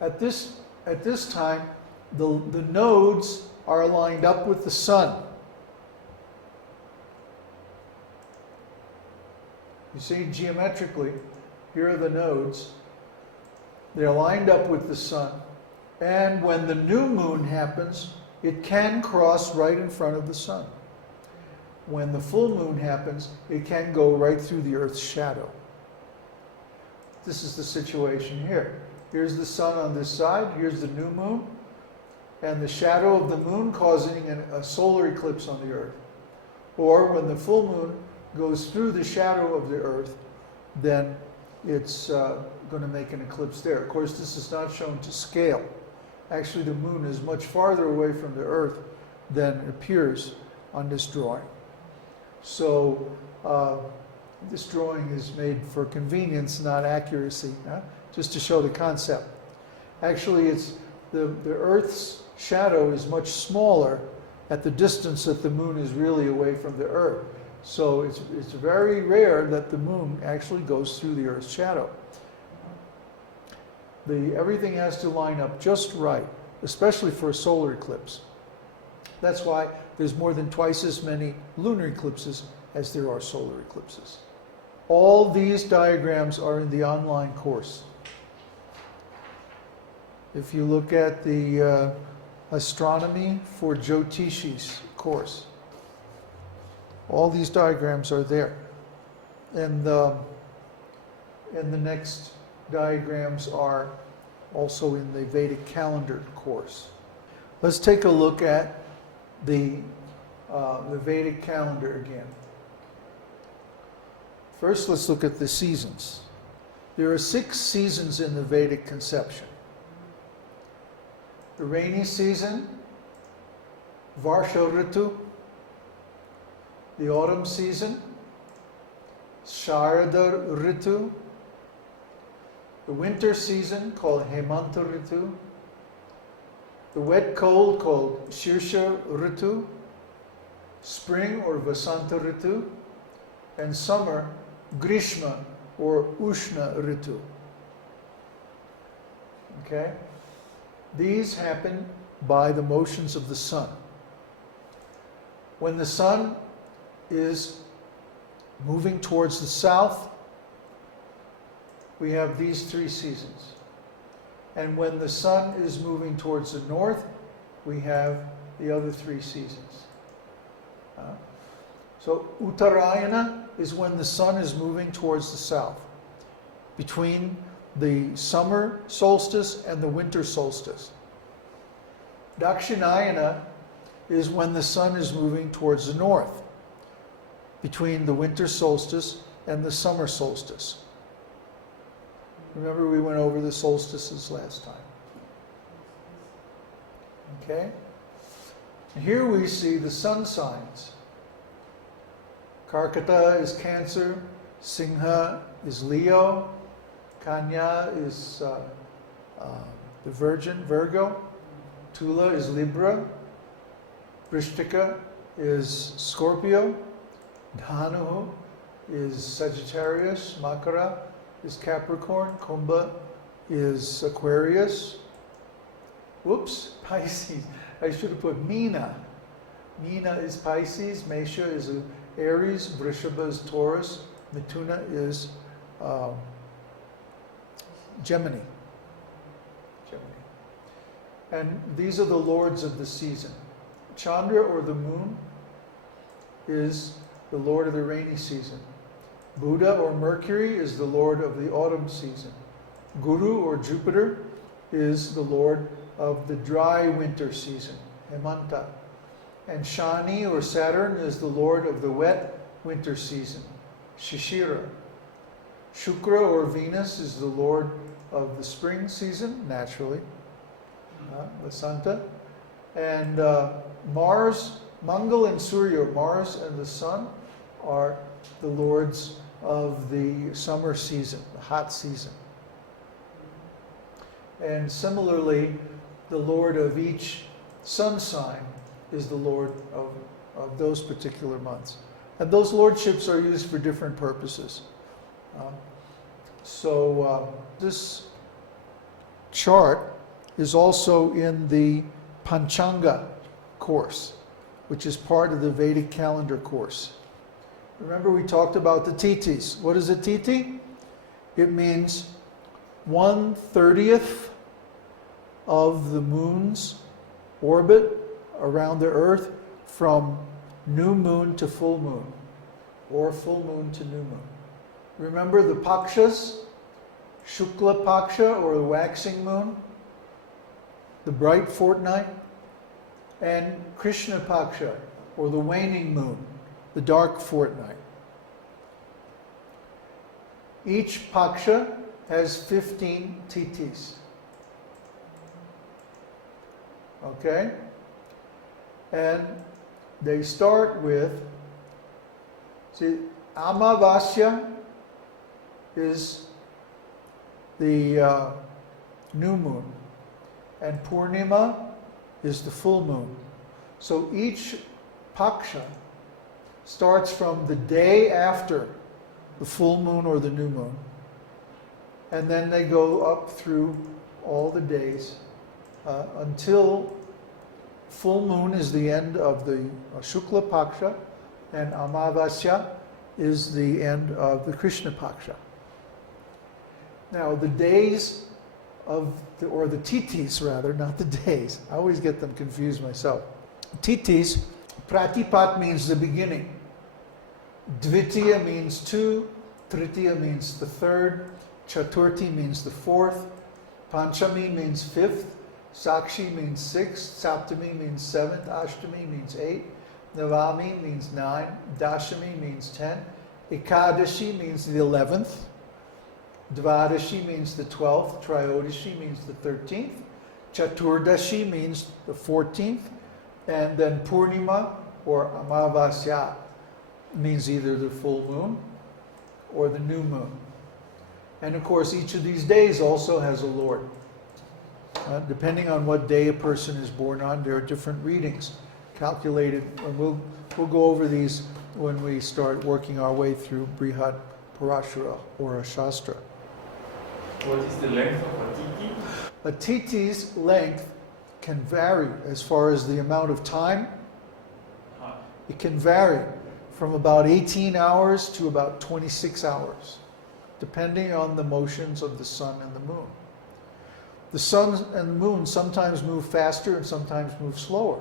At this time, the nodes are lined up with the sun. You see, geometrically, here are the nodes. They're lined up with the sun. And when the new moon happens, it can cross right in front of the sun. When the full moon happens, it can go right through the Earth's shadow. This is the situation here. Here's the sun on this side, here's the new moon, and the shadow of the moon causing a solar eclipse on the Earth. Or when the full moon goes through the shadow of the Earth, then it's going to make an eclipse there. Of course, this is not shown to scale. Actually, the moon is much farther away from the Earth than appears on this drawing. So this drawing is made for convenience, not accuracy, just to show the concept. Actually, it's the Earth's shadow is much smaller at the distance that the moon is really away from the Earth. So it's very rare that the moon actually goes through the Earth's shadow. Everything has to line up just right, especially for a solar eclipse. That's why there's more than twice as many lunar eclipses as there are solar eclipses. All these diagrams are in the online course. If you look at the Astronomy for Jyotishi's course, all these diagrams are there. And the next diagrams are also in the Vedic calendar course. Let's take a look at the Vedic calendar again. First, let's look at the seasons. There are 6 seasons in the Vedic conception. The rainy season, Varsha Ritu, the autumn season, Sharada Ritu, the winter season called Hemanta Ritu, the wet cold called Shirsha Ritu, spring or Vasanta Ritu, and summer Grishma or Ushna Ritu. Okay? These happen by the motions of the sun. When the sun is moving towards the south, we have these 3 seasons. And when the sun is moving towards the north, we have the other 3 seasons. So Uttarayana is when the sun is moving towards the south, between the summer solstice and the winter solstice. Dakshinayana is when the sun is moving towards the north, between the winter solstice and the summer solstice. Remember, we went over the solstices last time. Okay? And here we see the sun signs. Karkata is Cancer, Singha is Leo, Kanya is the Virgin, Virgo, Tula is Libra, Vrishtika is Scorpio, Dhanu is Sagittarius, Makara is Capricorn, Kumbha is Aquarius. Whoops, Pisces. I should have put Meena. Meena is Pisces, Mesha is Aries, Vrishabha is Taurus, Mithuna is Gemini. And these are the lords of the season. Chandra, or the moon, is the lord of the rainy season. Buddha, or Mercury, is the lord of the autumn season. Guru, or Jupiter, is the lord of the dry winter season, Hemanta. And Shani, or Saturn, is the lord of the wet winter season, Shishira. Shukra, or Venus, is the lord of the spring season, naturally, Vasanta. And Mars, Mangal and Surya, Mars and the sun, are the lords of the summer season, the hot season. And similarly, the lord of each sun sign is the lord of those particular months. And those lordships are used for different purposes. This chart is also in the Panchanga course, which is part of the Vedic calendar course. Remember we talked about the titis. What is a titi? It means 1/30th of the moon's orbit around the earth from new moon to full moon, or full moon to new moon. Remember the pakshas? Shukla paksha, or the waxing moon, the bright fortnight, and Krishna paksha, or the waning moon, the dark fortnight. Each paksha has 15 titis. Okay? And they start with, see, Amavasya is the new moon, and Purnima is the full moon. So each paksha starts from the day after the full moon or the new moon, and then they go up through all the days until full moon is the end of the Shukla paksha, and Amavasya is the end of the Krishna paksha. Now, the days or the titis rather, not the days. I always get them confused myself. Titis, pratipat means the beginning. Dvitiya means 2. Tritiya means the 3rd. Chaturthi means the 4th. Panchami means 5th. Sakshi means 6th. Saptami means 7th. Ashtami means 8th. Navami means 9. Dashami means 10. Ekadashi means the 11th. Dvadashi means the 12th, Triyodashi means the 13th, Chaturdashi means the 14th, and then Purnima or Amavasya means either the full moon or the new moon. And of course, each of these days also has a lord. Depending on what day a person is born on, there are different readings calculated, and we'll go over these when we start working our way through Brihad Parashara or a Shastra. What is the length of a titi? A titi's length can vary as far as the amount of time. It can vary from about 18 hours to about 26 hours, depending on the motions of the sun and the moon. The sun and the moon sometimes move faster and sometimes move slower.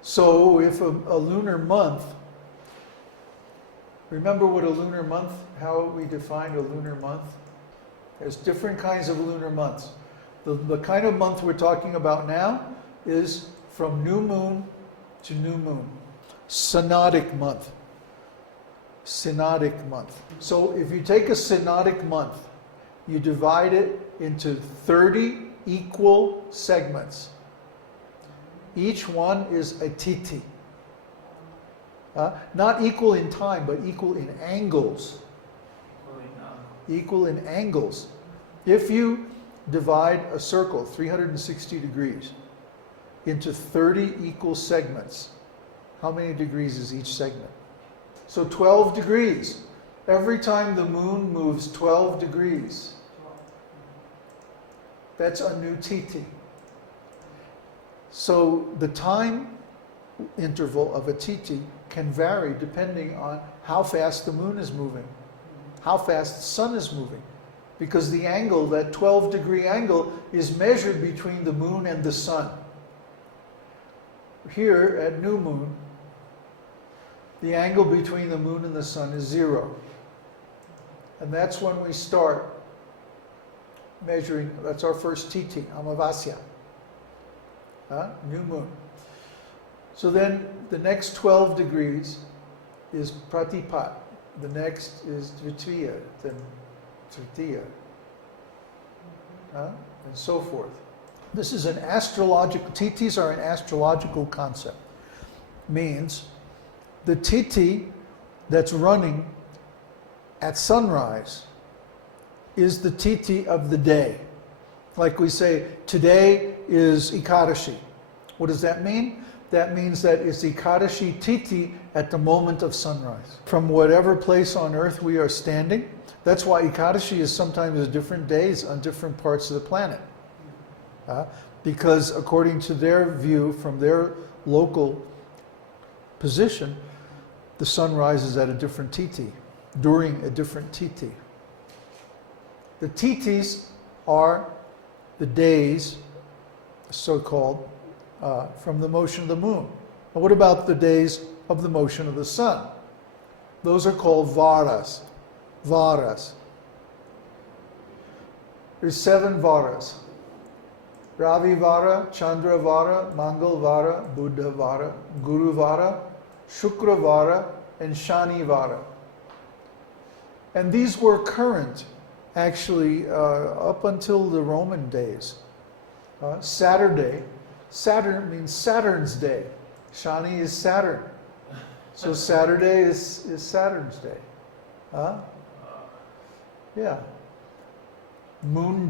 So if a lunar month, remember what a lunar month, how we define a lunar month? There's different kinds of lunar months. The kind of month we're talking about now is from new moon to new moon. Synodic month. Synodic month. So if you take a synodic month, you divide it into 30 equal segments. Each one is a titi. Not equal in time, but equal in angles. Equal in angles. If you divide a circle, 360 degrees, into 30 equal segments, how many degrees is each segment? So 12 degrees. Every time the moon moves 12 degrees, that's a new titi. So the time interval of a titi can vary depending on how fast the moon is moving, how fast the sun is moving. Because the angle, that 12-degree angle, is measured between the moon and the sun. Here at new moon, the angle between the moon and the sun is 0. And that's when we start measuring, that's our first titi, Amavasya. New moon. So then the next 12 degrees is Pratipat. The next is Dvitiya, then Tritiya, and so forth. This is an astrological, titis are an astrological concept. Means the titi that's running at sunrise is the titi of the day. Like we say, today is Ekadashi. What does that mean? that means that it's Ekadashi Titi at the moment of sunrise. From whatever place on earth we are standing, that's why Ekadashi is sometimes different days on different parts of the planet. Because according to their view, from their local position, the sun rises at a different titi, during a different titi. The titis are the days, so-called, from the motion of the moon. Now, what about the days of the motion of the sun? Those are called varas. Varas. There's 7 varas. Ravi Vara, Chandra Vara, Mangal Vara, Buddha Vara, Guru Vara, Shukra Vara, and Shani Vara. And these were current, actually, up until the Roman days. Saturday, Saturn means Saturn's day. Shani is Saturn. So Saturday is Saturn's day. Yeah. Moon